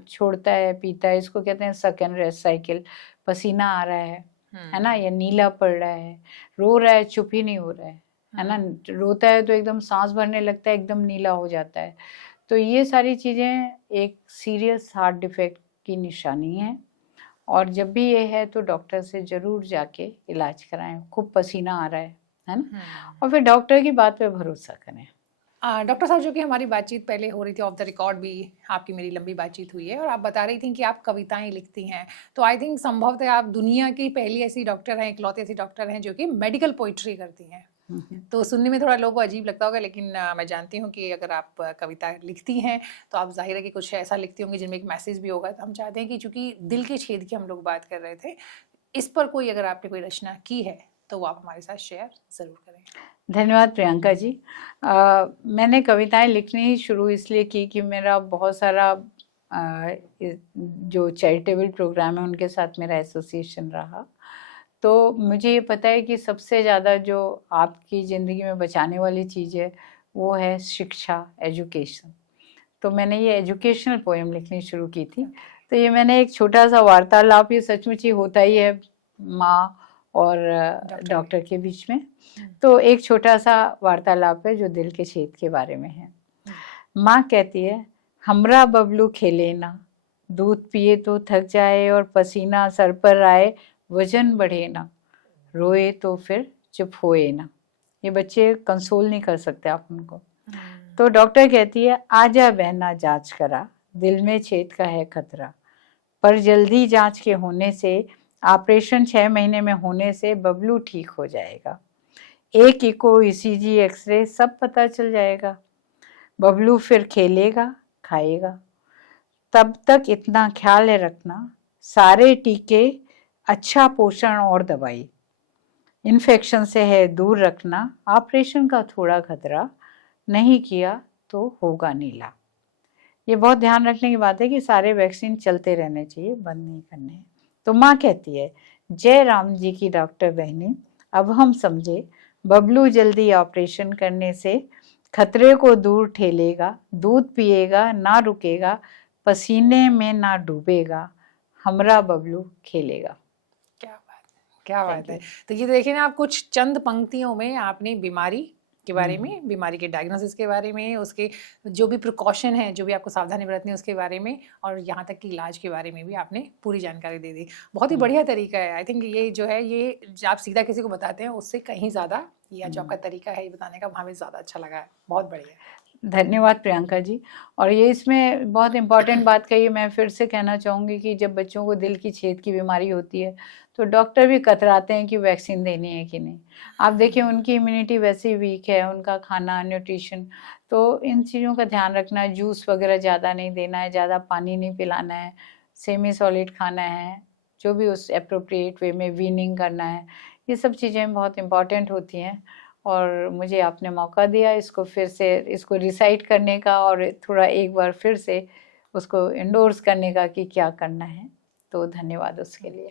छोड़ता है, पीता है, इसको कहते हैं सक एंड रेस्ट साइकिल, पसीना आ रहा है ना, या नीला पड़ रहा है, रो रहा है, चुप ही नहीं हो रहा है ना, रोता है तो एकदम सांस भरने लगता है, एकदम नीला हो जाता है, तो ये सारी चीज़ें एक सीरियस हार्ट डिफेक्ट की निशानी है। और जब भी ये है तो डॉक्टर से ज़रूर जाके इलाज कराएं। खूब पसीना आ रहा है ना, और फिर डॉक्टर की बात पे भरोसा करें। डॉक्टर साहब, जो कि हमारी बातचीत पहले हो रही थी ऑफ द रिकॉर्ड भी आपकी मेरी लंबी बातचीत हुई है, और आप बता रही थी कि आप कविताएं लिखती हैं, तो आई थिंक संभवतः आप दुनिया की पहली ऐसी डॉक्टर हैं, इकलौती ऐसी डॉक्टर हैं जो कि मेडिकल पोइट्री करती हैं। तो सुनने में थोड़ा लोगों को अजीब लगता होगा, लेकिन मैं जानती हूँ कि अगर आप कविता लिखती हैं तो आप ज़ाहिर है कि कुछ ऐसा लिखती होंगी जिनमें एक मैसेज भी होगा। तो हम चाहते हैं कि चूंकि दिल के छेद की हम लोग बात कर रहे थे, इस पर कोई अगर आपने कोई रचना की है तो वो आप हमारे साथ शेयर ज़रूर करें। धन्यवाद प्रियंका जी। मैंने कविताएं लिखनी शुरू इसलिए की कि मेरा बहुत सारा जो चैरिटेबल प्रोग्राम है उनके साथ मेरा एसोसिएशन रहा। तो मुझे ये पता है कि सबसे ज़्यादा जो आपकी ज़िंदगी में बचाने वाली चीज़ है वो है शिक्षा, एजुकेशन। तो मैंने ये एजुकेशनल पोएम लिखनी शुरू की थी। तो ये मैंने एक छोटा सा वार्तालाप, ये सचमुच ही होता ही है माँ और डॉक्टर के बीच में, तो एक छोटा सा वार्तालाप है जो दिल के छेद के बारे में है। माँ कहती है, हमरा बबलू खेले ना, दूध पिए तो थक जाए और पसीना सर पर आए, वजन बढ़े ना, रोए तो फिर चुप होए ना। ये बच्चे कंसोल नहीं कर सकते आप उनको। तो डॉक्टर कहती है, आजा बहना जांच करा, दिल में छेद का है खतरा, पर जल्दी जांच के होने से, ऑपरेशन 6 महीने में होने से बबलू ठीक हो जाएगा। एक इको, ईसीजी, एक्सरे सब पता चल जाएगा। बबलू फिर खेलेगा, खाएगा। तब तक इतना ख्याल है रखना, सारे टीके, अच्छा पोषण और दवाई, इन्फेक्शन से है दूर रखना, ऑपरेशन का थोड़ा खतरा, नहीं किया तो होगा नीला। ये बहुत ध्यान रखने की बात है कि सारे वैक्सीन चलते रहने चाहिए, बंद नहीं करने। तो माँ कहती है, जय राम जी की डॉक्टर बहनी, अब हम समझे, बबलू जल्दी ऑपरेशन करने से खतरे को दूर ठेलेगा, दूध पिएगा ना रुकेगा, पसीने में ना डूबेगा, हमरा बबलू खेलेगा। क्या बात है। तो ये देखिए ना, आप कुछ चंद पंक्तियों में आपने बीमारी के बारे में, बीमारी के डायग्नोसिस के बारे में, उसके जो भी प्रिकॉशन है, जो भी आपको सावधानी बरतनी है उसके बारे में, और यहाँ तक कि इलाज के बारे में भी आपने पूरी जानकारी दे दी। बहुत ही बढ़िया तरीका है। आई थिंक ये जो है, ये आप सीधा किसी को बताते हैं उससे कहीं ज़्यादा या जो आपका तरीका है ये बताने का, हमें ज़्यादा अच्छा लगा है। बहुत बढ़िया। धन्यवाद प्रियंका जी। और ये इसमें बहुत इम्पॉर्टेंट बात कही, मैं फिर से कहना चाहूँगी कि जब बच्चों को दिल की छेद की बीमारी होती है तो डॉक्टर भी कतराते हैं कि वैक्सीन देनी है कि नहीं। आप देखिए उनकी इम्यूनिटी वैसे ही वीक है, उनका खाना, न्यूट्रिशन, तो इन चीज़ों का ध्यान रखना है। जूस वगैरह ज़्यादा नहीं देना है, ज़्यादा पानी नहीं पिलाना है, सेमी सॉलिड खाना है, जो भी उस एप्रोप्रिएट वे में वीनिंग करना है। ये सब चीज़ें बहुत इम्पॉर्टेंट होती हैं। और मुझे आपने मौका दिया इसको फिर से इसको रिसाइट करने का और थोड़ा एक बार फिर से उसको इंडोर्स करने का कि क्या करना है, तो धन्यवाद उसके लिए।